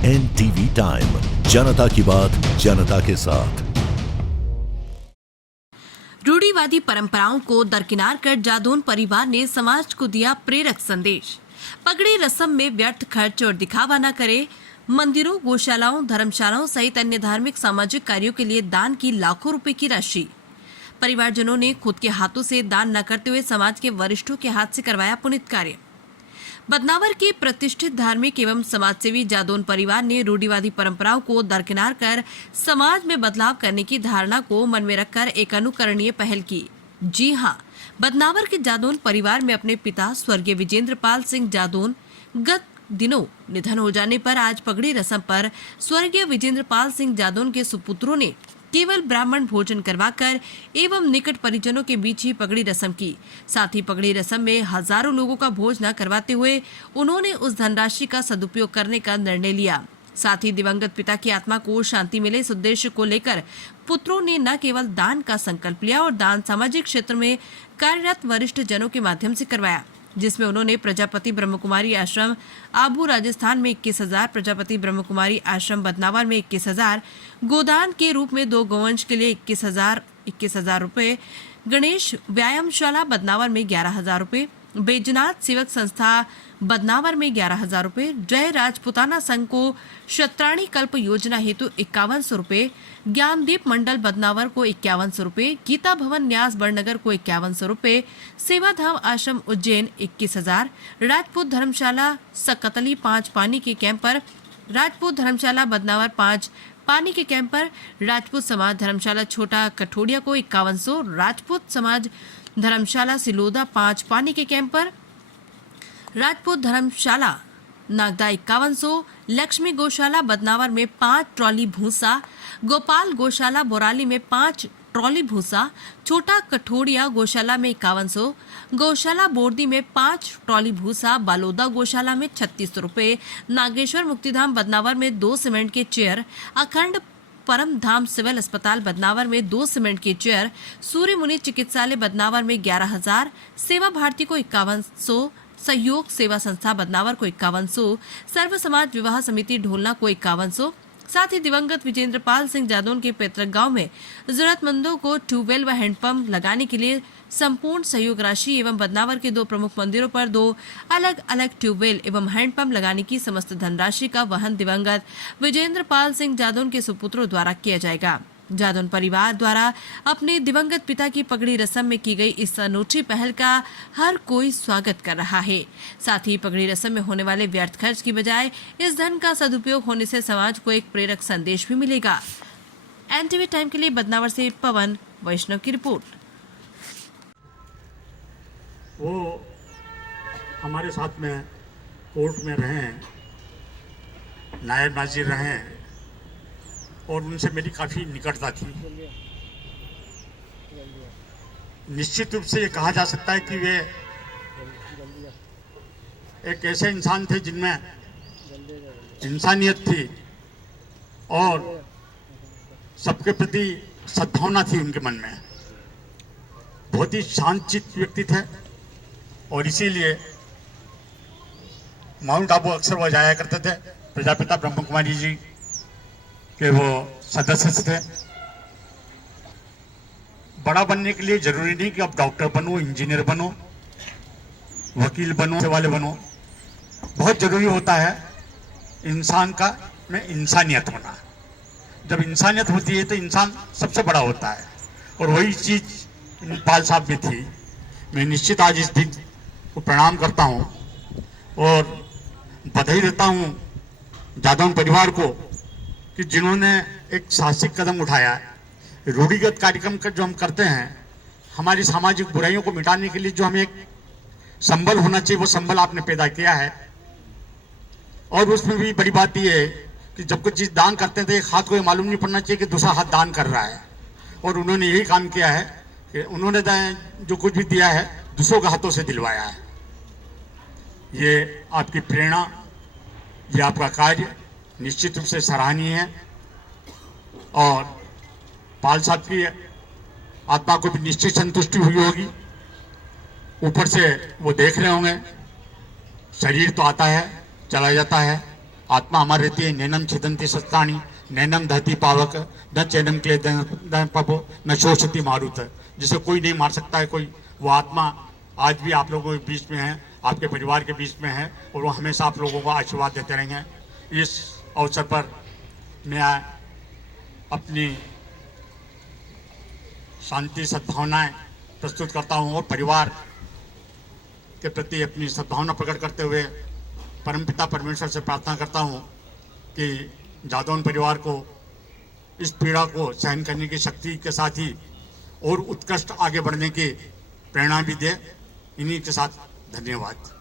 NTV time, जनता की बात जनता के साथ। रूढ़िवादी परंपराओं को दरकिनार कर जादौन परिवार ने समाज को दिया प्रेरक संदेश। पगड़ी रस्म में व्यर्थ खर्च और दिखावा न करे। मंदिरों, गौशालाओं, धर्मशालाओं सहित अन्य धार्मिक सामाजिक कार्यों के लिए दान की लाखों रुपए की राशि। परिवारजनों ने खुद के हाथों से दान न करते हुए समाज के वरिष्ठों के हाथ से करवाया पुनीत कार्य। बदनावर के प्रतिष्ठित धार्मिक एवं समाजसेवी जादौन परिवार ने रूढ़िवादी परंपराओं को दरकिनार कर समाज में बदलाव करने की धारणा को मन में रखकर एक अनुकरणीय पहल की। जी हां, बदनावर के जादौन परिवार में अपने पिता स्वर्गीय विजेंद्र पाल सिंह जादौन गत दिनों निधन हो जाने पर आज पगड़ी रस्म पर स्वर्गीय विजेंद्र पाल सिंह जादौन के सुपुत्रों ने केवल ब्राह्मण भोजन करवाकर एवं निकट परिजनों के बीच ही पगड़ी रस्म की। साथ ही पगड़ी रस्म में हजारों लोगों का भोज न करवाते हुए उन्होंने उस धनराशि का सदुपयोग करने का निर्णय लिया। साथ ही दिवंगत पिता की आत्मा को शांति मिले इस उद्देश्य को लेकर पुत्रों ने न केवल दान का संकल्प लिया और दान सामाजिक क्षेत्र में कार्यरत वरिष्ठ जनों के माध्यम से करवाया, जिसमें उन्होंने प्रजापति ब्रह्मकुमारी आश्रम आबू राजस्थान में 21,000, प्रजापति ब्रह्मकुमारी आश्रम बदनावर में 21,000, गोदान के रूप में 2 गौवंश के लिए 21,000 रुपए, गणेश व्यायामशाला बदनावर में 11,000 रुपए, बैजनाथ सेवक संस्था बदनावर में 11,000 रुपए, जय राजपुताना संघ को शत्राणी कल्प योजना हेतु 5100 रुपए, ज्ञानदीप मंडल बदनावर को 5100 रुपए, गीता भवन न्यास बड़नगर को 5100 रुपए, सेवाधाम आश्रम उज्जैन 21,000, राजपूत धर्मशाला सकतली 5 पानी के कैंप पर, राजपूत धर्मशाला बदनावर 5 पानी के कैंप पर, राजपूत समाज धर्मशाला छोटा कठोड़िया को 5100, राजपूत समाज धर्मशाला सिलोदा 5 पानी के कैंप पर, राजपूत धर्मशाला नागदा 5100, लक्ष्मी गौशाला बदनावर में 5 ट्रॉली भूसा, गोपाल गौशाला बोराली में 5 ट्रॉली भूसा, छोटा कठोड़िया गौशाला में 5100, गौशाला बोर्दी में 5 ट्रॉली भूसा, बालोदा गौशाला में 3600 रुपए, नागेश्वर मुक्तिधाम बदनावर में 2 सीमेंट के चेयर, अखंड परम धाम सिविल अस्पताल बदनावर में 2 सीमेंट के चेयर, सूर्य मुनि चिकित्सालय बदनावर में 11,000, सेवा भारती को 5100, सहयोग सेवा संस्था बदनावर को 5100, सर्व समाज विवाह समिति ढोलना को 5100, साथ ही दिवंगत विजेंद्र पाल सिंह जादौन के पैतृक गांव में जरूरतमंदों को ट्यूबवेल व हैंडपंप लगाने के लिए संपूर्ण सहयोग राशि एवं बदनावर के 2 प्रमुख मंदिरों पर 2 अलग अलग ट्यूबवेल एवं हैंडपंप लगाने की समस्त धनराशि का वहन दिवंगत विजेंद्र पाल सिंह जादौन के सुपुत्रों द्वारा किया जाएगा। जादौन परिवार द्वारा अपने दिवंगत पिता की पगड़ी रस्म में की गई इस अनूठी पहल का हर कोई स्वागत कर रहा है। साथ ही पगड़ी रस्म में होने वाले व्यर्थ खर्च की बजाय इस धन का सदुपयोग होने से समाज को एक प्रेरक संदेश भी मिलेगा। NTV टाइम के लिए बदनावर से पवन वैष्णव की रिपोर्ट। वो हमारे साथ में कोर्ट में रहे, नायब नाजिर रहे और उनसे मेरी काफ़ी निकटता थी। निश्चित रूप से ये कहा जा सकता है कि वे एक ऐसे इंसान थे जिनमें इंसानियत थी और सबके प्रति सद्भावना थी उनके मन में। बहुत ही शांतचित्त व्यक्ति थे और इसीलिए माउंट आबू अक्सर वो जाया करते थे। प्रजापिता ब्रह्म कुमारी जी के वो सदस्य थे। बड़ा बनने के लिए जरूरी नहीं कि आप डॉक्टर बनो, इंजीनियर बनो, वकील बनो, वाले बनो। बहुत जरूरी होता है इंसान का में इंसानियत होना। जब इंसानियत होती है तो इंसान सबसे बड़ा होता है और वही चीज पाल साहब में थी। मैं निश्चित आज इस दिन को प्रणाम करता हूँ और बधाई देता हूँ जादौन परिवार को कि जिन्होंने एक साहसिक कदम उठाया। रूढ़िगत कार्यक्रम का जो हम करते हैं, हमारी सामाजिक बुराइयों को मिटाने के लिए जो हमें एक संबल होना चाहिए, वो संबल आपने पैदा किया है। और उसमें भी बड़ी बात यह है कि जब कुछ चीज़ दान करते हैं तो एक हाथ को ये मालूम नहीं पड़ना चाहिए कि दूसरा हाथ दान कर रहा है। और उन्होंने यही काम किया है कि उन्होंने जो कुछ भी दिया है दूसरों के हाथों से दिलवाया है। ये आपकी प्रेरणा, ये आपका कार्य निश्चित रूप से सराहनीय है और पाल साहब की आत्मा को भी निश्चित संतुष्टि हुई होगी। ऊपर से वो देख रहे होंगे, शरीर तो आता है चला जाता है, आत्मा हमारी रहती है। नैनम छिदंती सस्तानी नैनम दहती पावक न चैनम क्ले पबो न शोषती मारुत। जिसे कोई नहीं मार सकता है कोई, वो आत्मा आज भी आप लोगों के बीच में है, आपके परिवार के बीच में है, और वो हमेशा आप लोगों को आशीर्वाद देते रहेंगे। इस अवसर पर मैं अपनी शांति सद्भावनाएं प्रस्तुत करता हूँ और परिवार के प्रति अपनी सद्भावना प्रकट करते हुए परमपिता परमेश्वर से प्रार्थना करता हूँ कि जादौन परिवार को इस पीड़ा को सहन करने की शक्ति के साथ ही और उत्कृष्ट आगे बढ़ने की प्रेरणा भी दे। इन्हीं के साथ धन्यवाद।